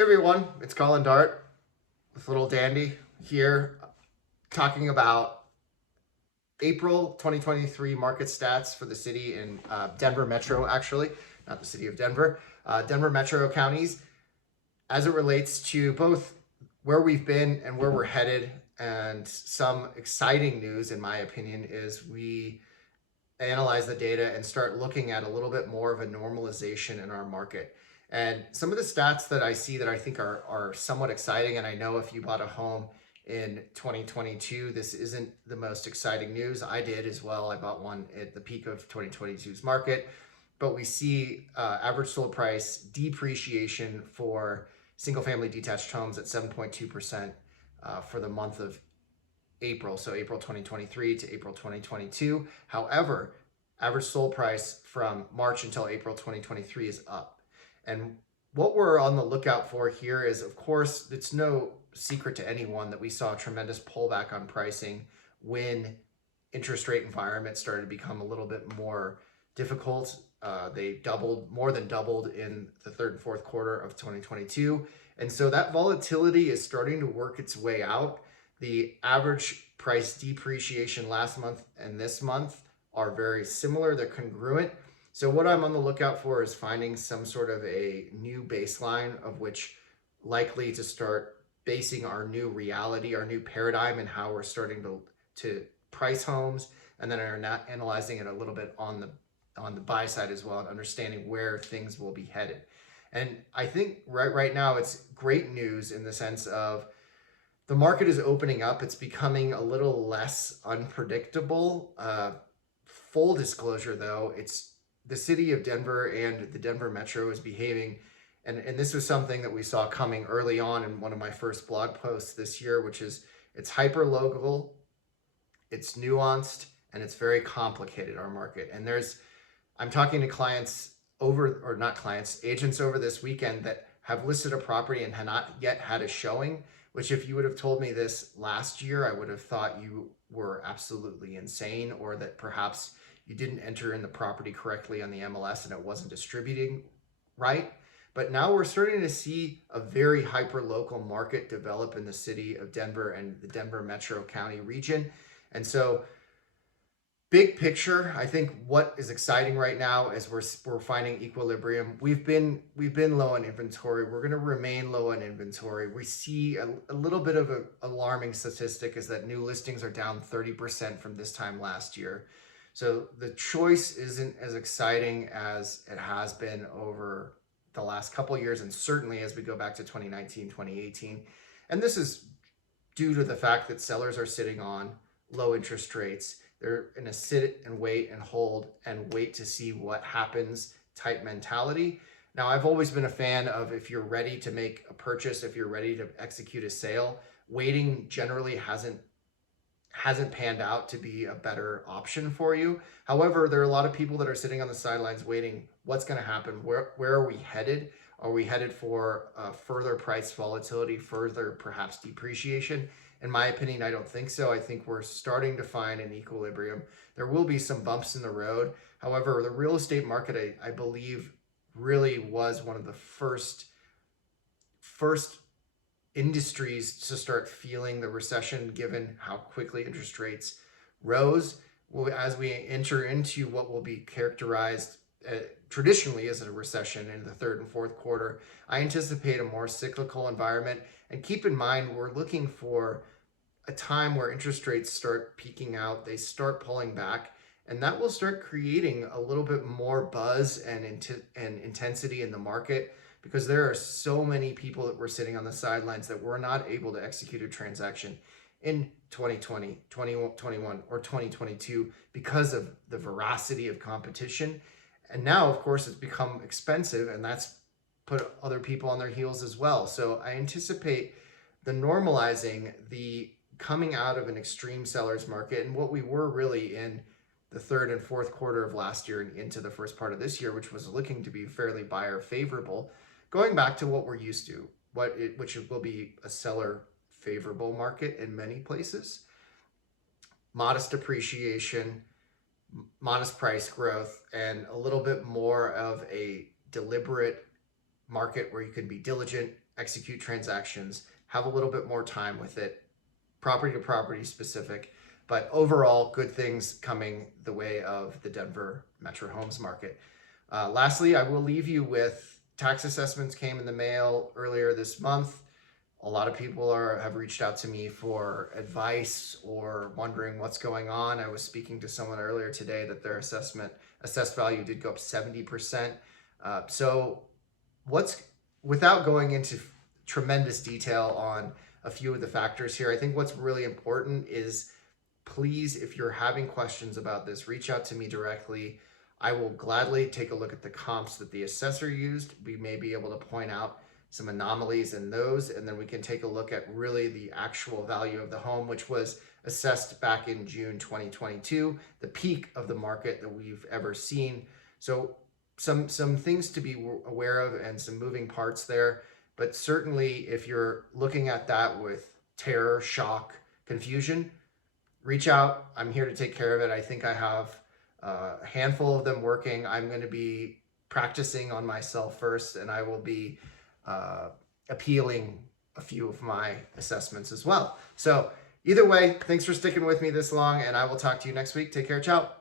Hey everyone, it's Colin Dart with Little Dandy here talking about April 2023 market stats for the city in Denver Metro, actually, not the city of Denver, Denver Metro counties as it relates to both where we've been and where we're headed. And some exciting news, in my opinion, is we analyze the data and start looking at a little bit more of a normalization in our market. And some of the stats that I see that I think are somewhat exciting, and I know if you bought a home in 2022, this isn't the most exciting news. I did as well. I bought one at the peak of 2022's market, but we see average sold price depreciation for single family detached homes at 7.2% for the month of April, so April 2023 to April 2022. However, average sold price from March until April 2023 is up. And what we're on the lookout for here is, of course, it's no secret to anyone that we saw a tremendous pullback on pricing when interest rate environment started to become a little bit more difficult. They more than doubled in the third and fourth quarter of 2022. And so that volatility is starting to work its way out. The average price depreciation last month and this month are very similar. They're congruent. So what I'm on the lookout for is finding some sort of a new baseline of which likely to start basing our new reality, our new paradigm, and how we're starting to price homes, and then are not analyzing it a little bit on the buy side as well, and understanding where things will be headed. And I think right now it's great news in the sense of the market is opening up. It's becoming a little less unpredictable. Full disclosure, though, it's the city of Denver and the Denver Metro is behaving, and this was something that we saw coming early on in one of my first blog posts this year, which is it's hyper local, it's nuanced, and it's very complicated, our market. And I'm talking to clients or not clients, agents over this weekend that have listed a property and have not yet had a showing, which if you would have told me this last year, I would have thought you were absolutely insane, or that perhaps you didn't enter in the property correctly on the MLS and it wasn't distributing right. But now we're starting to see a very hyper local market develop in the city of Denver and the Denver Metro County region. And so big picture, I think what is exciting right now is we're finding equilibrium. We've been low on inventory. We're going to remain low on inventory. We see a little bit of an alarming statistic is that new listings are down 30% from this time last year. So the choice isn't as exciting as it has been over the last couple of years, and certainly as we go back to 2019, 2018. And this is due to the fact that sellers are sitting on low interest rates. They're in a sit and wait and hold and wait to see what happens type mentality. Now, I've always been a fan of, if you're ready to make a purchase, if you're ready to execute a sale, waiting generally hasn't panned out to be a better option for you. However, there are a lot of people that are sitting on the sidelines waiting. What's going to happen? Where are we headed? Are we headed for further price volatility, further perhaps depreciation? In my opinion, I don't think so. I think we're starting to find an equilibrium. There will be some bumps in the road. However, the real estate market, I believe, really was one of the first industries to start feeling the recession, given how quickly interest rates rose. As we enter into what will be characterized traditionally as a recession in the third and fourth quarter, I anticipate a more cyclical environment. And keep in mind, we're looking for a time where interest rates start peaking out, they start pulling back, and that will start creating a little bit more buzz and intensity in the market, because there are so many people that were sitting on the sidelines that were not able to execute a transaction in 2020, 2021, or 2022 because of the veracity of competition. And now, of course, it's become expensive, and that's put other people on their heels as well. So I anticipate the normalizing, the coming out of an extreme seller's market, and what we were really in the third and fourth quarter of last year and into the first part of this year, which was looking to be fairly buyer favorable, going back to what we're used to, which will be a seller favorable market in many places. Modest appreciation, modest price growth, and a little bit more of a deliberate market where you can be diligent execute transactions, have a little bit more time with it, property to property specific, but overall good things coming the way of the Denver Metro Homes market. Lastly, I will leave you with tax assessments came in the mail earlier this month. A lot of people have reached out to me for advice or wondering what's going on. I was speaking to someone earlier today that their assessed value did go up 70%. So without going into tremendous detail on a few of the factors here, I think what's really important is, please, if you're having questions about this, reach out to me directly. I will gladly take a look at the comps that the assessor used. We may be able to point out some anomalies in those, and then we can take a look at really the actual value of the home, which was assessed back in June 2022, the peak of the market that we've ever seen. So some things to be aware of and some moving parts there. But certainly if you're looking at that with terror, shock, confusion, reach out. I'm here to take care of it. I think I have a handful of them working. I'm going to be practicing on myself first, and I will be appealing a few of my assessments as well. So either way, thanks for sticking with me this long, and I will talk to you next week. Take care. Ciao.